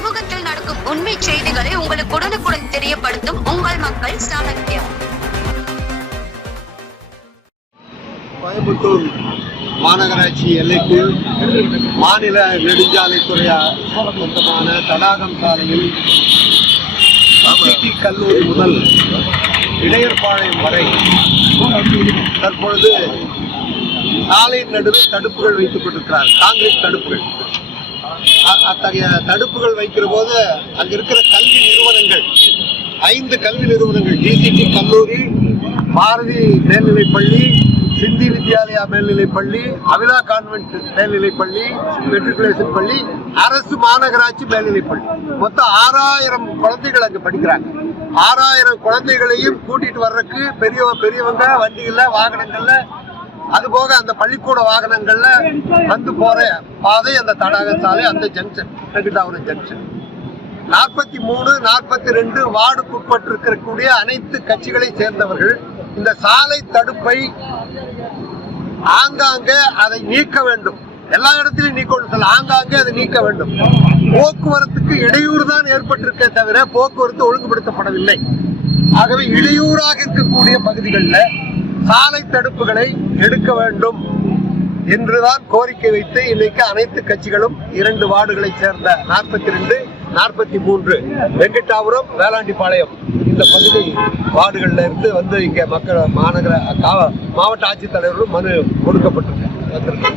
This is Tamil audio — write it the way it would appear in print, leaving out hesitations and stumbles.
சமூகத்தில் நடக்கும் உண்மை செய்திகளை உங்களுக்கு உடனுக்குடன் தெரியப்படுத்தும் உங்கள் மக்கள் சாணக்கியம். கோயம்புத்தூர் மாநகராட்சி எல்லைக்குள் மாநில நெடுஞ்சாலைத்துறை சொந்தமான தடாகம் சாலையில் கல்லூரி முதல் இடையர்பாளையம் வரை தற்பொழுது சாலை நடுவில் தடுப்புகள் வைத்துக் கொண்டிருக்கிறார். காங்கிரீட் தடுப்புகள். அத்தகைய தடுப்புகள் வைக்கிற போது அங்க இருக்கிற கல்வி நிறுவனங்கள் 5 கல்வி நிறுவனங்கள் டிசிடி கல்லூரி, பாரதி மேல்நிலைப்பள்ளி, சிந்தி வித்யாலயா மேல்நிலைப்பள்ளி, அவிலா கான்வென்ட் மேல்நிலைப்பள்ளி, மெட்ரிகுலேஷன் பள்ளி, அரசு மாநகராட்சி மேல்நிலைப்பள்ளி, மொத்தம் 6000 குழந்தைகள் அங்கு படிக்கிறாங்க. 6000 குழந்தைகளையும் கூட்டிட்டு வர்றதுக்கு பெரியவங்க வண்டிகள்ல வாகனங்கள்ல அதுபோக அந்த பள்ளிக்கூட வாகனங்கள்ல வந்து போற பாதை அந்த தடாக சாலை, அந்த ஜங்ஷன் வெங்கடாபுரம் ஜங்ஷன் 43, 42 வார்டுக்குட்பட்டு இருக்கக்கூடிய அனைத்து கட்சிகளை சேர்ந்தவர்கள் இந்த சாலை தடுப்பை ஆங்காங்கே அதை நீக்க வேண்டும். எல்லா இடத்திலும் நீக்க, ஆங்காங்கே அதை நீக்க வேண்டும். போக்குவரத்துக்கு இடையூறு தான் ஏற்பட்டிருக்கே தவிர போக்குவரத்து ஒழுங்குபடுத்தப்படவில்லை. ஆகவே இடையூறாக இருக்கக்கூடிய பகுதிகளில் சாலை தடுப்புகளை எடுக்க வேண்டும் என்றுதான் கோரிக்கை வைத்து இன்னைக்கு அனைத்து கட்சிகளும் 2 வார்டுகளை சேர்ந்த 42, 43 வெங்கடாபுரம், வேளாண்டிப்பாளையம் இந்த பகுதி வார்டுகள்ல இருந்து வந்து இங்க மக்கள் மாவட்ட ஆட்சித்தலைவர்களும் மனு கொடுக்கப்பட்டிருக்கு.